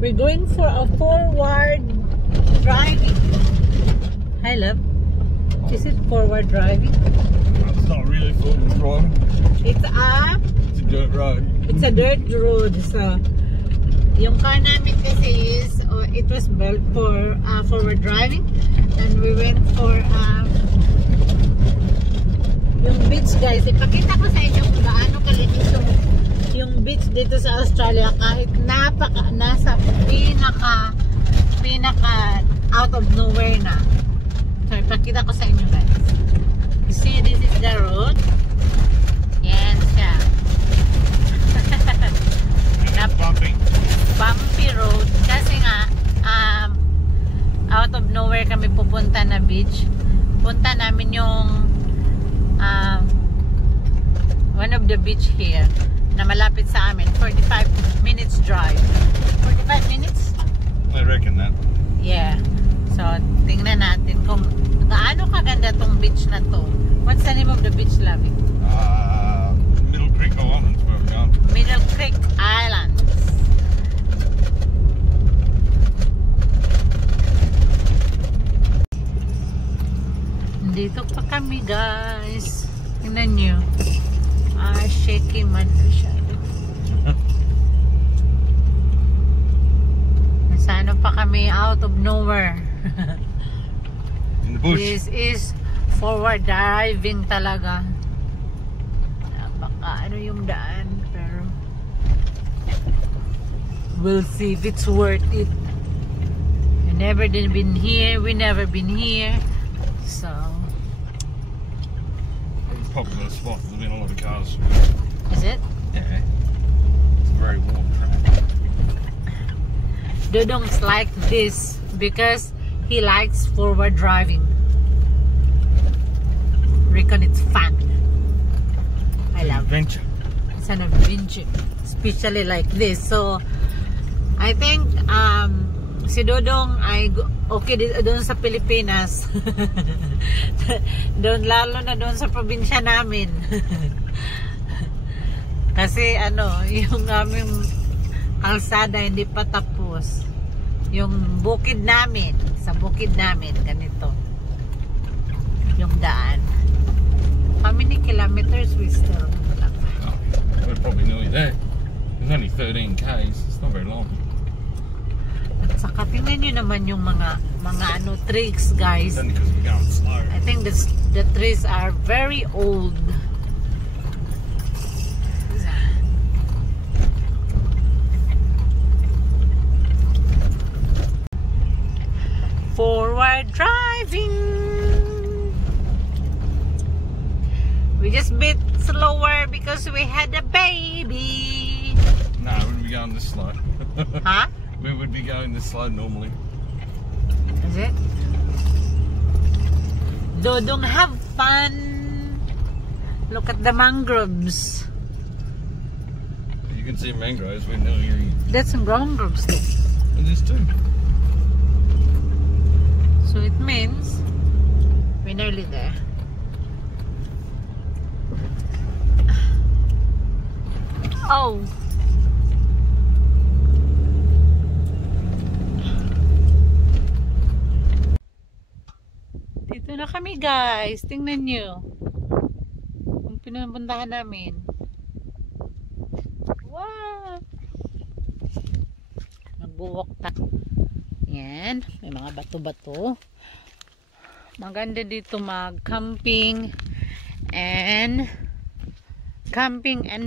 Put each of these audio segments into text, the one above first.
We're going for a forward driving. Hi, love. Is it forward driving? It's not really forward driving. It's a dirt road. It's a dirt road. So, yung car namin kasi is, it was built for forward driving. And we went for yung beach, guys. Ipakita ko sa inyo kung gaano kalinis yung beach dito sa Australia. Kahit nasa pinaka out of nowhere na. So, ipakita ko sa inyo, guys. You see, this is the road. Yan siya. Bumpy road. Kasi nga, out of nowhere kami pupunta na beach. Punta namin yung one of the beach here na malapit sa amin. 45 minutes drive. 45 minutes? I reckon that. Yeah. So, tingnan natin kung gaano kaganda tong beach na to. What's the name of the beach, Lavi? Middle Creek Islands, where we're going. Middle Creek Islands. Dito pa kami, guys. Tingnan nyo. Shaky man siya. Sana pa kami out of nowhere. In the bush. This is forward driving talaga. Baka ano yung daan, pero we'll see if it's worth it. We never been here. We never been here. So It's a popular spot. There's been a lot of cars. is it? Yeah. It's a very warm track. Dodong's like this because he likes forward driving. Reckon it's fun. I love it. Adventure. It's an adventure, especially like this. So I think si Dodong ay okay doon sa Pilipinas. Doon, lalo na doon sa probinsya namin. Kasi yung aming kalsada hindi pa tapos. Yung bukid namin, sa bukid namin ganito yung daan. How many kilometers we still have? Oh, we're probably nearly there. It's only 13 k's. It's not very long. At saka tingnan nyo naman yung mga trees, guys. It's only because we're going slow. I think the trees are very old. Forward driving. We just bit slower because we had a baby. No, we wouldn't be going this slow. Huh? We would be going this slow normally. Is it? Dodong, have fun. Look at the mangroves. You can see mangroves. We're nearly. That's some mangroves too. And there's two. So it means we're nearly there. Oh. Dito na kami, guys. Tingnan nyo. Kung pinupuntahan namin. Wow! Magbuwak ta. Yan. May mga bato-bato. Maganda dito mag-camping and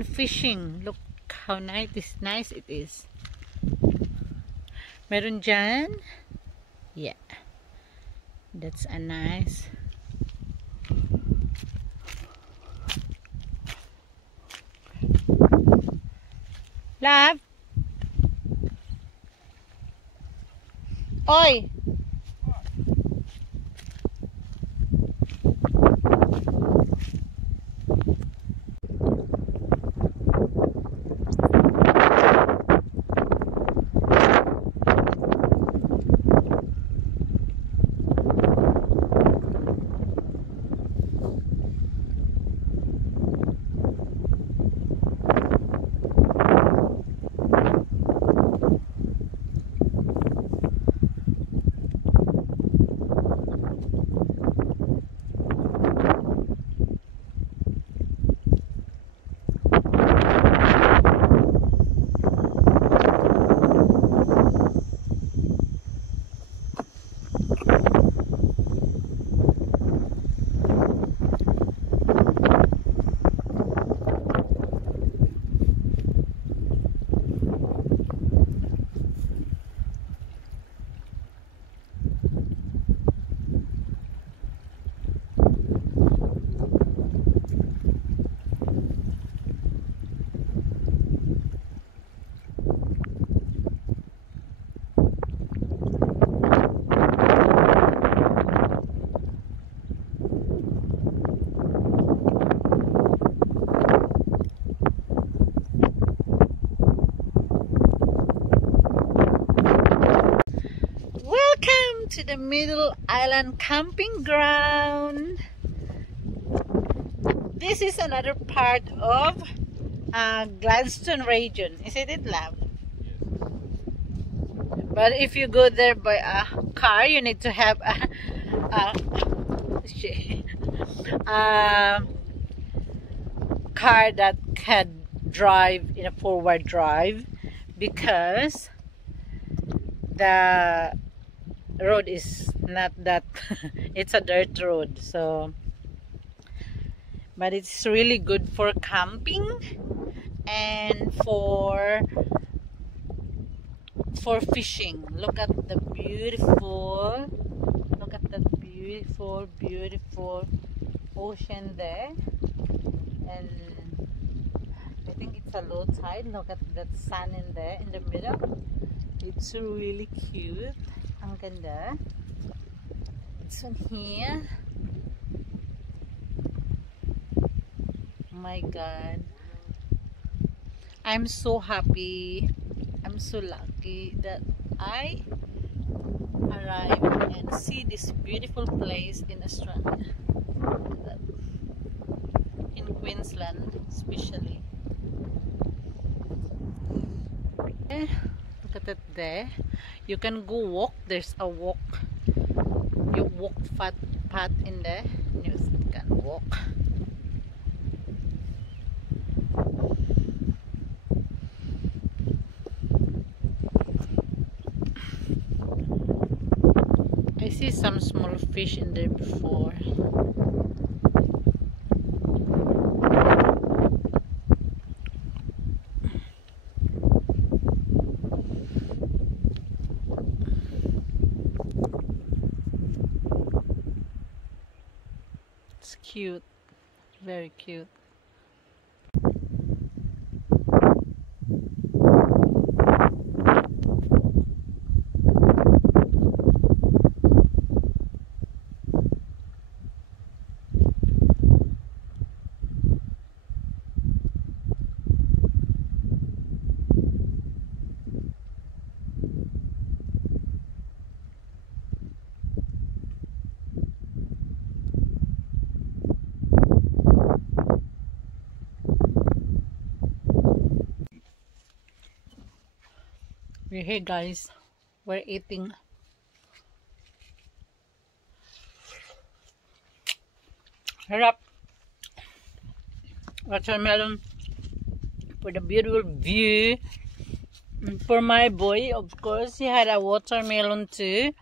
fishing. Look how nice it is. Meron dyan. Yeah. That's a nice. Love. Oi. to the Middle Island Camping Ground. This is another part of Gladstone region. Isn't it, love? But if you go there by a car, you need to have a car that can drive in a forward drive, because the road is not that it's a dirt road. So but it's really good for camping and for fishing. Look at the beautiful ocean there, and I think it's a low tide. Look at that sun in there in the middle. It's really cute. Ang ganda. It's on here. Oh my God, I'm so happy. I'm so lucky that I arrived and see this beautiful place in Australia, in Queensland especially. Look at it there. You can go walk. There's a walk. You walk path in there. You can walk. I see some small fish in there before. It's cute, very cute. We're here, guys. We're eating. Harap watermelon for the beautiful view. And for my boy, of course, he had a watermelon too.